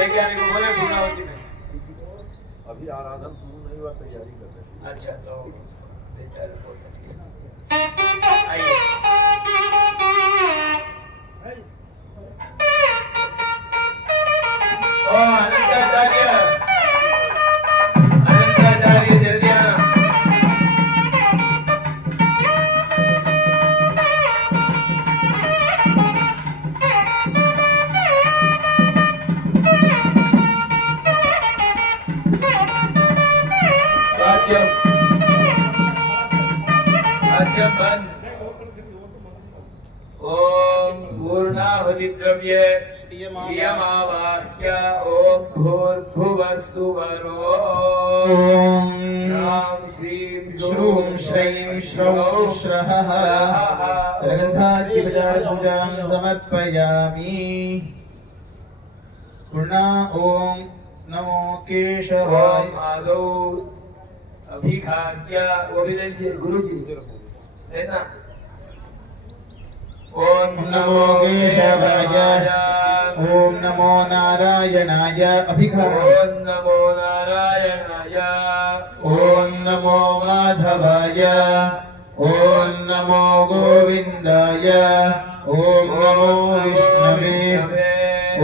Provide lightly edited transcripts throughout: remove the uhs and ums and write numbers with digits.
वैज्ञानिक बोले पूर्णाहुति में अभी आराधन शुरू नहीं हुआ, तैयारी कर रहे हैं। अच्छा तो ओ अनंताचार्य जल्दी आना। ओम पूर्णाहुति द्रव्य श्रियमावाह्य ओम भूर्भुवस्सुवरो श्रां श्रीं श्रूं श्रैं श्रौं श्रः जगन्नाथपूजां समर्पयामि। पूर्णा ओम नमो केशवाय। आदौ अभिखाद्य वो भी देखिए गुरुजी लेना। ओम नमो केशवाय। ओम नमो नारायणाय। अभिखाद्य। ओम नमो नारायणाय। ओम नमो माधवाय। ओम नमो गोविंदाय। ओम नमो विष्णवे।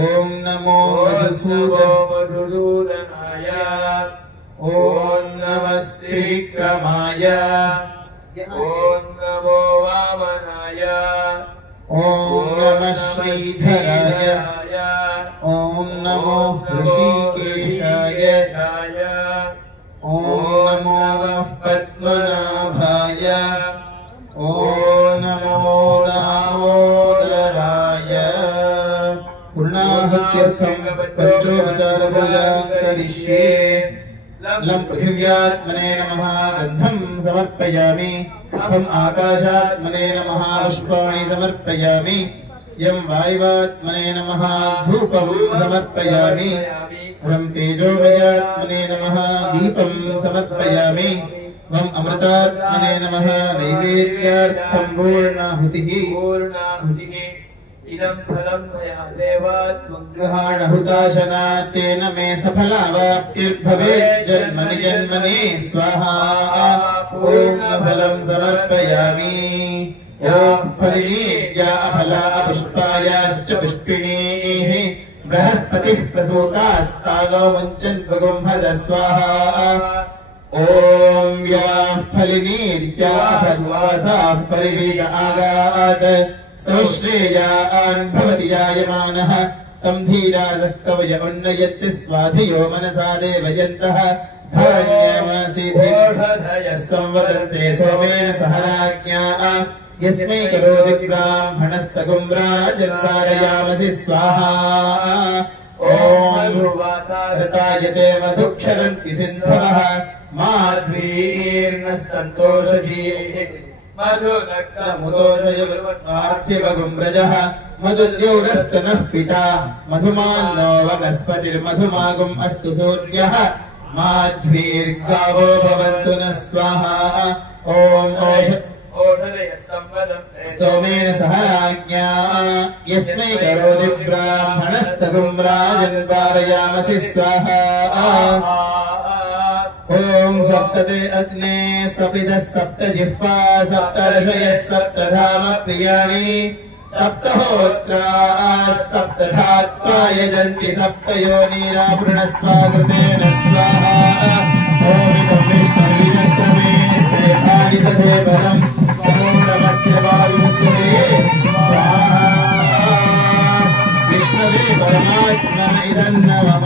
ओम नमो मधुसूदनाय। ओम नमस्ते विक्रमाय। ओम नमो वामनाय। ओम नमः श्रीधराय। ओम नमो ऋषिकेशाय। ओम नमो पद्मनाभाय। ओम नमो दामोदराय। पूर्णाहुत्यर्थं पंचोपचारपूजां करिष्ये। लं पृथिव्यात्मने नमः गन्धं समर्पयामि। खं आकाशात्मने नमः पुष्पाणि समर्पयामि। यं वायुवात्मने नमः धूपं समर्पयामि। वं तेजोमयात्मने नमः दीपं समर्पयामि। वं अमृतात्मने नमः नैवेद्यार्थं पूर्णाहुतिः। इदं फलं मया देवात् गृहाणहुताशना तेन मे सफलावाप्तिर्भवेत्। जन्मनि जन्मनि स्वाहा। पूर्णफलं समर्पयामि। या फलिनीर्या अफला पुष्पायाश्च पुष्पिणीः। बृहस्पतिः प्रसूतास्तानो मुञ्चन्त्वगुंहस स्वाहा। ॐ या फलिनीर्या फल्वासाः परिवीत आगात्। सौश्रेयान् भवति जायमानः तं धीराजः कवय उन्नयति स्वाधियो मनसा देवयन्तः। धान्यमसिद्धिर्षधयः संवदन्ते सोमेन सह राज्ञा। यस्मै करोति ब्राह्मणस्तगुं राजन्वारयामसि स्वाहा। ॐ रतायते मधुक्षरन्ति सिन्धवः। माध्वीर्नः सन्तोषधीः मधुनक्तमुदोषयपार्थिवगुम्रजः। मधुद्यौरस्तनः पिता मधुमान्नो वनस्पतिर्मधुमागुम् अस्तु सूर्यः। माध्वीर्गावो भवन्तु नः स्वाहा। ॐ सोमेन सह राज्ञा। यस्मै करोति ब्राह्मणस्तगुं राजन्वारयामसि स्वाहा। ओम सप्तते अग्ने सपितः सप्तजिह्वा सप्तर्षयः सप्तधाम प्रियाणि। सप्तहोत्राः सप्तधात्वा यजन्ति सप्तयोनिरावृणस्वाकृतेन स्वाहा। ओमिदं विष्णुर्विचक्रमे वेदानि तदेवरं समूढमस्य वायुसुते स्वाहा। विष्णवे परमात्मन इदं नमः।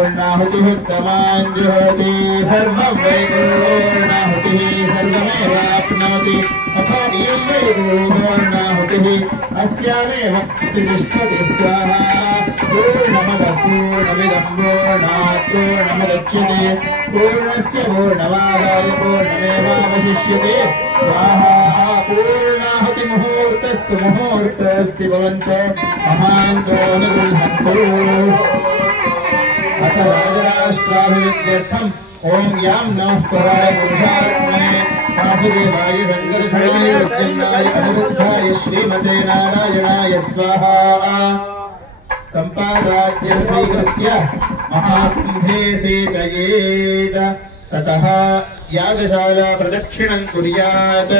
पूर्णाहुतिमुत्तमाञ्जुहोति सर्वं वै पूर्णाहुतिः सर्वमेवाप्नोति अथो इयं वै पूर्णाहुतिः अस्यामेव प्रतिष्ठति स्वाहा। पूर्णमदः पूर्णमिदं पूर्णात् पूर्णमुदच्यते पूर्णस्य पूर्णमादाय पूर्णमेवावशिष्यते स्वाहा पूर्णाहुति मुहूर्तस्य मुहूर्तस्ति भवन्तो महान्तो निगृह्णन्तु अथ राजराष्ट्राभिवृद्ध्यर्थम् ओम यां नमः पराय पुरुषात्मने वासुदेवाय संकर्षणाय प्रद्युम्नाय अनिरुद्धाय श्रीमते नारायणाय स्वाहा सम्पादाद्य स्वीकृत्य महाकुम्भे सेचयेत् ततः यागशाला प्रदक्षिणं कुर्यात्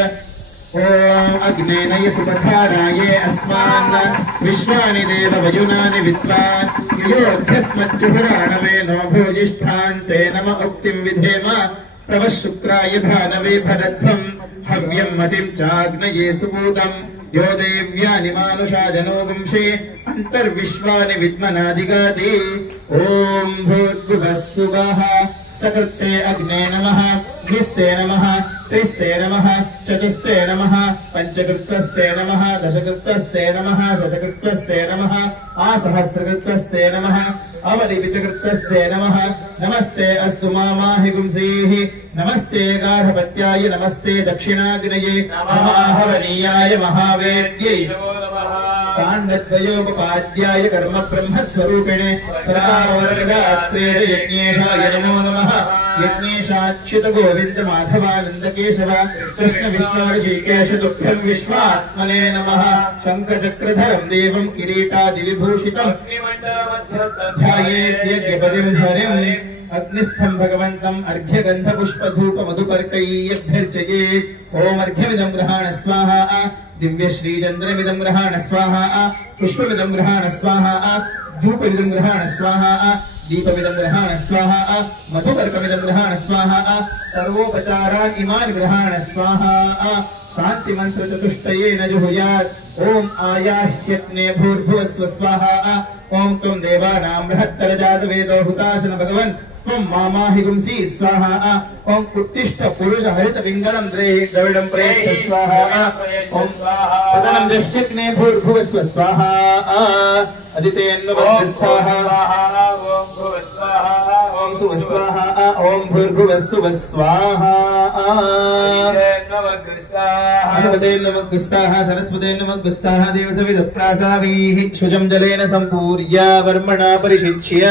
ओम अग्नेनय सुपथाराये अस्मान् विश्वानि देव वयुनानि विद्वान् युयोध्यस्मज्जुहुराणवे नो भोजिष्ठान्ते नम उक्तिं विधेम प्रवः शुक्राय भानवे भरध्वं हव्यं मतिं चाग्नये सुपूतम् यो देव्यानि मानुषा जनो गुंषे अन्तर्विश्वानि विद्मनादिगाति ओम भूर्भुवः सुवः सकृते अग्ने नमः द्विस्ते नमः त्रिस्ते नमः चतुस्ते नमः पंचकृत्वस्ते नमः दशकृत्वस्ते नमः शतकृत्वस्ते नमः आसहस्रकृत्वस्ते नमः अवलिपितकृत्वस्ते नमः नमस्ते अस्तु मामाहि गुंसीः नमस्ते गार्हपत्याय नमस्ते दक्षिणाग्नये नमः हवनीयाय महावेद्यै काण्डद्वयोपपाद्याय कर्म ब्रह्मस्वरूपिणे स्वरावर्गात्रे यज्ञेशाय नमो नमः यज्ञेशाच्युत गोविन्द माधवानन्द केशव कृष्ण विष्णु ऋषिकेश तुभ्यं विश्वात्मने नमः शङ्खचक्रधरं देवं किरीटादिविभूषितं ध्यायेद्यज्ञपतिं हरिम् अग्निस्थं भगवन्तम् अर्घ्यगन्धपुष्पधूपमधुपर्कैर्यभ्यर्चयेत् ओम अर्घ्यमिदं गृहाण स्वाहा दिव्यश्रीचन्द्रमिदं गृहाण स्वाहा पुष्पमिदं गृहाण स्वाहा धूपमिदं गृहाण स्वाहा दीपमिदं गृहाण स्वाहा मधुपर्कमिदं गृहाण स्वाहा सर्वोपचारान् इमान् गृहाण स्वाहा शान्तिमन्त्रचतुष्टयेन जुहुयात् ओम आयाह्यग्ने भूर्भुवस्व स्वाहा ओम त्वं देवानां बृहत्तरजातवेदो हुताशन भगवन् त्वं मामाहि गुंसी स्वाहा ओम उत्तिष्ठ पुरुष हरित पिङ्गलं द्रविडं प्रेक्ष स्वाहा ओम पतनं जह्यग्ने भूर्भुवस्व स्वाहा अदितेन्वस्वाहा ओम सुवस्वाहा ओम भूर्भुवस्व स्वाहा हनुमते नमः गुस्ताः सरस्वते नमः गुस्ताः देवसविदुप्रासावीः शुजं जलेन सम्पूर्य वर्मणा परिशिच्य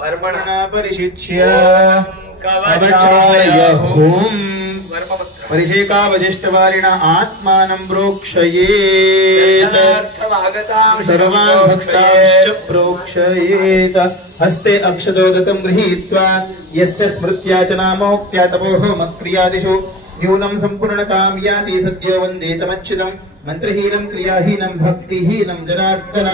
वर्मणा परिशिच्य कवचाय हुं परिषेकावशिष्टवारिण आत्मानं प्रोक्षयेत् सर्वान् भक्तांश्च प्रोक्षयेत् हस्ते अक्षतोदकं गृहीत्वा यस्य स्मृत्या च नामोक्त्या तपोहोमक्रियादिषु न्यूनं सम्पूर्णतां याति सद्यो वन्देतमच्युतं मन्त्रहीनं क्रियाहीनं भक्तिहीनं जनार्दन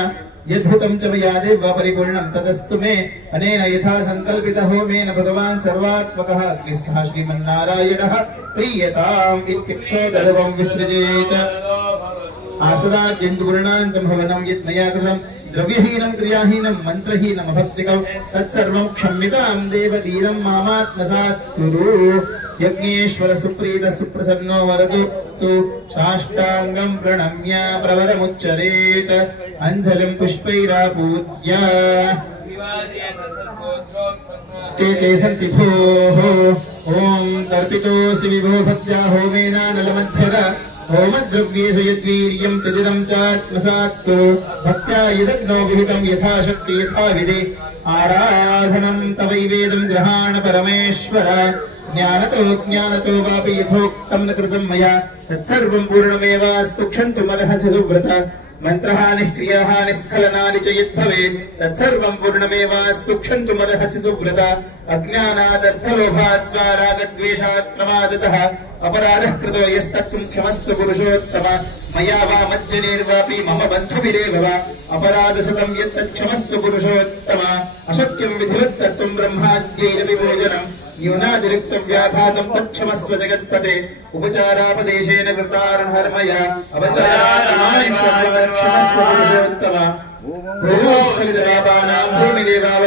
यद्भुतं च मया देव परिपूर्णं तदस्तु मे अनेन यथा संकल्पितः होमेन भगवान् सर्वात्मकः अग्निस्थः श्रीमन्नारायणः प्रीयताम् इत्युक्षोदरवं विसृजेत् आसुराद्यन्तुपूर्णान्तं भवनं यत् मया कृतं द्रव्यहीनं क्रियाहीनं मन्त्रहीनं भक्तिकं तत्सर्वं क्षम्यतां देवदीनं मामात्मसात् कुरु यज्ञेश्वर सुप्रीत सुप्रसन्नो वरतु तु साष्टांगं प्रणम्य प्रवरमुच्चरेत् अंजलिं पुष्पैरापूज्य ते सन्ति भोः ओम तर्पितोऽसि विभो भक्त्या होमेनानलमध्यग होमद्रव्येषु यद्वीर्यं तदिदं चात्मसात् कुरु भक्त्या यदग्नो विहितं यथाशक्ति यथाविधि आराधनं तवैवेदं गृहाण परमेश्वर ज्ञानतो वापि यथोक्तं न कृतं मया तत्सर्वं पूर्णमेवास्तु क्षन्तुमर्हसि सुव्रत मन्त्रहानिः क्रियाहानिः स्खलनानि च यद्भवेत् तत्सर्वं पूर्णमेवास्तु क्षन्तुमर्हसि सुव्रत अज्ञानादर्थलोभाद्वा रागद्वेषात् प्रमादतः अपराधः कृतो यस्तत्त्वं क्षमस्व पुरुषोत्तम मया वा मज्जनेर्वापि मम बन्धुभिरेव वा अपराधशतं यत्तत्क्षमस्व पुरुषोत्तम अशक्यं विधिवत्तत्त्वं ब्रह्माद्यैरपि भोजनम् न्यूनातिरिक्तं व्याभासं तत्क्षमस्व जगत्पते उपचारापदेशेन कृतार्हर्मया अपचारान् सर्वान् क्षमस्व पुरुषोत्तम भूस्खलितपापानां भूमिदेवावल